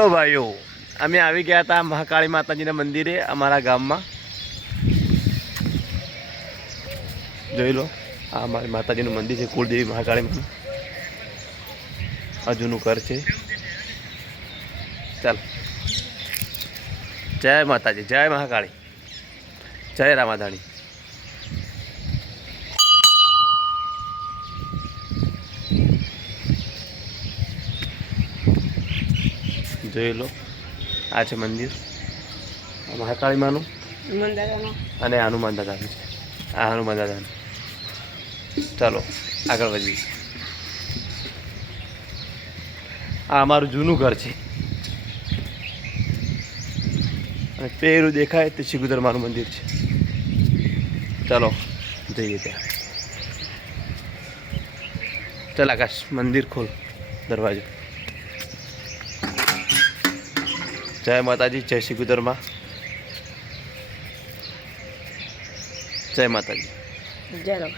Hello ભાઈઓ, અમે આવી ગયા હતા મહાકાળી માતાજીના મંદિરે અમારા ગામમાં. જોઈ લો, આ અમારી માતાજીનું મંદિર છે, કુળદેવી મહાકાળીનું. હજુનું ઘર છે. ચાલ, જય માતાજી, જય મહાકાળી, જય રામાધાણી. જોઈ લો, આ છે મંદિર મહાકાળી માનું અને હનુમાન દાદાનું છે. આ હનુમાન દાદાનું. ચાલો આગળ વધીએ. આ અમારું જૂનું ઘર છે અને પેલું દેખાય તે શિગુદર માનું મંદિર છે. ચાલો જઈએ ત્યાં. ચાલ આકાશ, મંદિર ખોલ દરવાજો. જય માતાજી, જય શિગુદરમાં, જય માતાજી. જય રામ.